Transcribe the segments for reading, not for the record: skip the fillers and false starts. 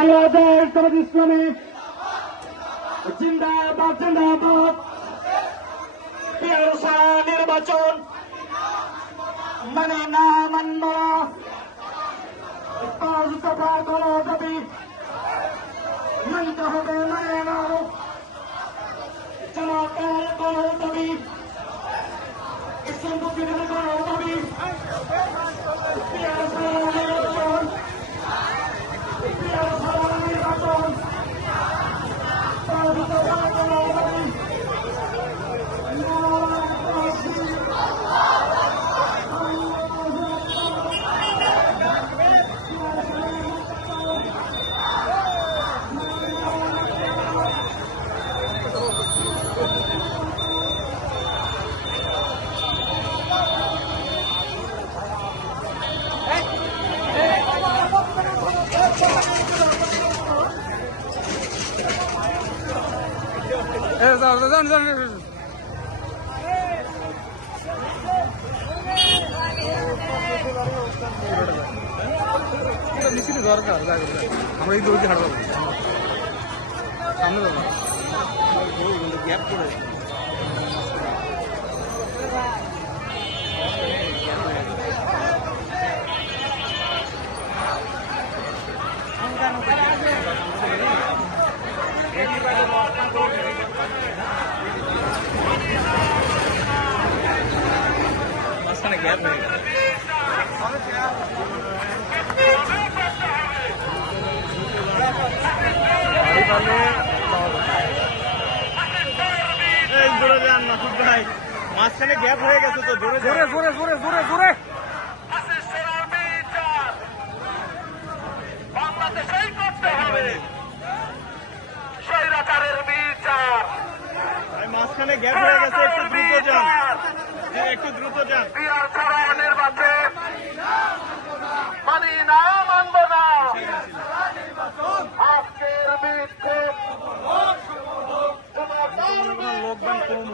বাংলাদেশ জামাত ইসলামী জিন্দাবাদ জিন্দাবাদ। পিয়ারসা নির্বাচন মানে না মানব না, 5 দফা কোনো দাবি মানতে হবে, মানে না জনতার কোনো দাবি, ইসলাম পক্ষের কোনো দাবি। পিয়ারসা নির্বাচন, পিয়ারসা নির্বাচন, 5 দফা কোনো দাবি। দরকার আমরা এই দৌড়ি হাঁটবো সামনে যাবো গ্যাপ করে মাঝখানে গ্যাপ হয়ে গেল। মাঝখানে গ্যাপ হয়ে গেছে তো জোরে জোরে জোরে জোরে জোরে জোরে বাংলাদেশেই করতে হবে স্বৈরাচারের বিচার। মাঝখানে গ্যাপ হয়ে গেছে, একটু দ্রুত যান, একটু দ্রুত যান। পিয়ারসা নির্বাচন মানি না মানব না, আজকের বিক্ষোভ লোকদান কম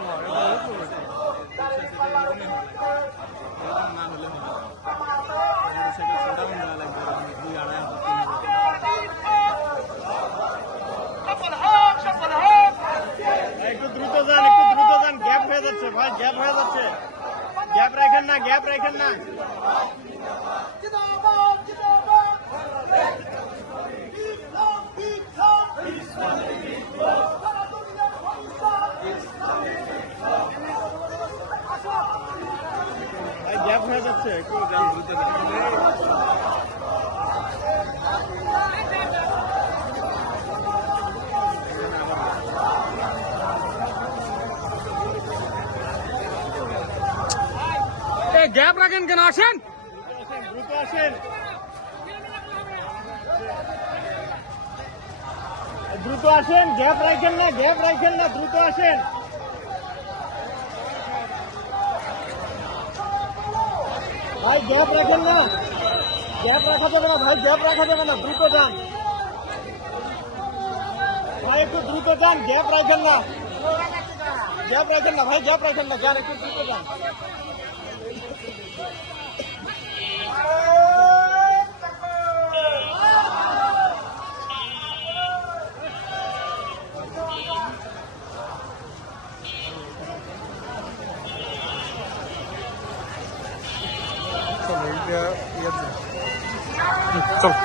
একটু দ্রুত যান, একটু দ্রুত যান, গ্যাপ হয়ে যাচ্ছে ভাই, গ্যাপ হয়ে যাচ্ছে, গ্যাপ রাখেন না, গ্যাপ রাখেন না। ভাই গ্যাপ হয়ে যাচ্ছে, একটু যান, দ্রুত যান। গ্যাপ রাখেন কেন, আসেন দ্রুত আসেন, দ্রুত আসেন, গ্যাপ রাখেন না, গ্যাপ রাখেন না, দ্রুত আসেন। ভাই গ্যাপ রাখেন না, গ্যাপ রাখা যাবে না ভাই, গ্যাপ রাখা যাবে না, দ্রুত যান ভাই, একটু দ্রুত যান, গ্যাপ রাখেন না, গ্যাপ রাখেন না ভাই, গ্যাপ রাখেন না, যান একটু দ্রুত যান। চলো